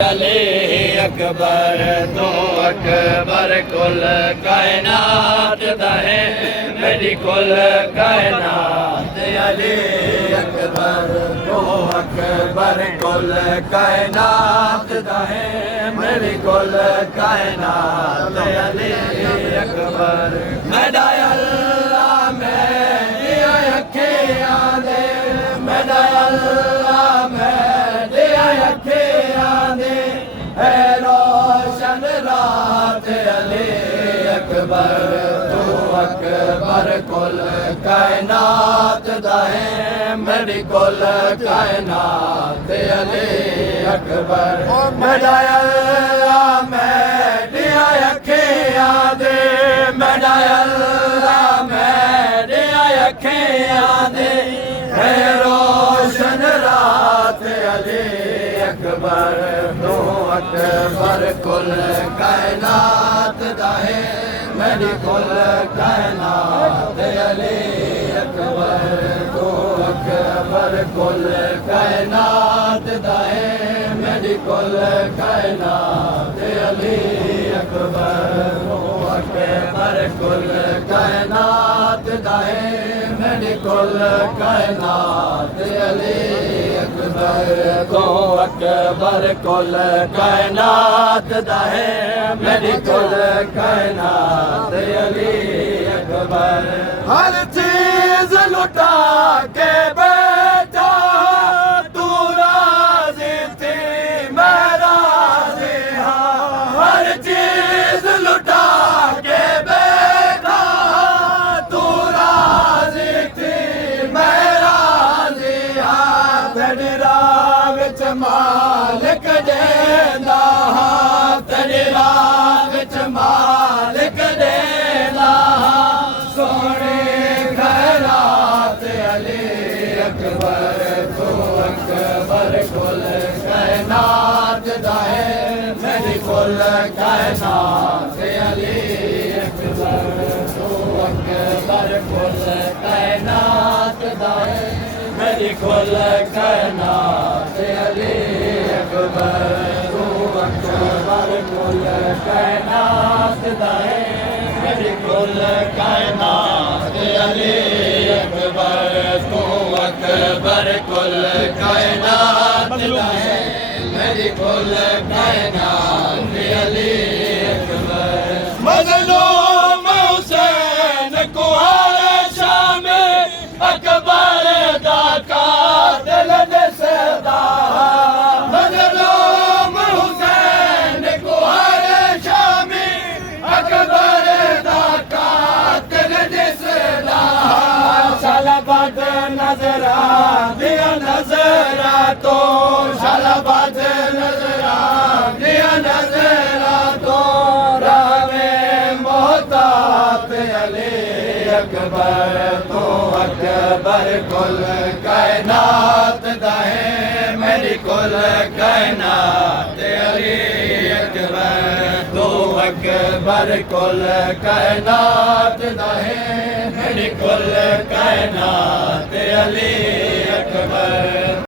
अली अकबर तो अकबर कुल कायनात दा है मेरी कुल कायनात अली अकबर तो अकबर कुल कायनात दा है मेरी कुल कायनात अली अकबर मेरा अल्लाह मेरी अखियां दे मेरा अल्लाह मेरी अखियां दे है रोशन रात अली अकबर तू अकबर कुल कायनात दा है मेरी कुल कायनात अली अकबर मेरा अल्लाह मेरी अखियां दे मेरा अल्लाह मेरी अखियां दे है रोशन रात अली अकबर तू अकबर कुल कायनात दा है मेरी कुल कायनात अली अकबर तू अकबर कुल कायनात दा है मेरी कुल कायनात अली अकबर तू अकबर कुल कायनात दा है मेरी कुल कायनात अली अकबर तो अकबर कुल कायनात दा है मेरी कुल कायनात अली अकबर हर चीज लुटा के बैठा तू राज़ी थी मैं राज़ी हाँ हर चीज लुटा के बैठा तू राज़ी थी मैं राज़ी हाँ तेरी राह विच मालिक देंदा हाँ तेरी राह विच मालिक देंदा हाँ सोने खैरात अली अकबर तू अकबर कुल कायनात दा है मेरी कुल कायनात अली अकबर तू अकबर कुल कायनात दा है मेरी कुल कायनात अली अकबर तू अकबर कुल कायनात दा है मेरी कुल कायनात अली अकबर तू अकबर कुल कायनात दा है मेरी कुल कायनात अली अकबर मज़लूम हुसैन को हर शाम अकबर दा कातिल दिसदा मज़लूम हुसैन को हर शाम अकबर दा कातिल दिसदा शालाबाद नजरा दिया नजरा तो शालाबाद नजरा दिया नजरा तो रावे मोहतात अली अकबर तो अकबर कुल कायनात दा है मेरी कुल कायनात अली अकबर तो अकबर कुल कायनात दा है मेरी कुल कायनात अली अकबर।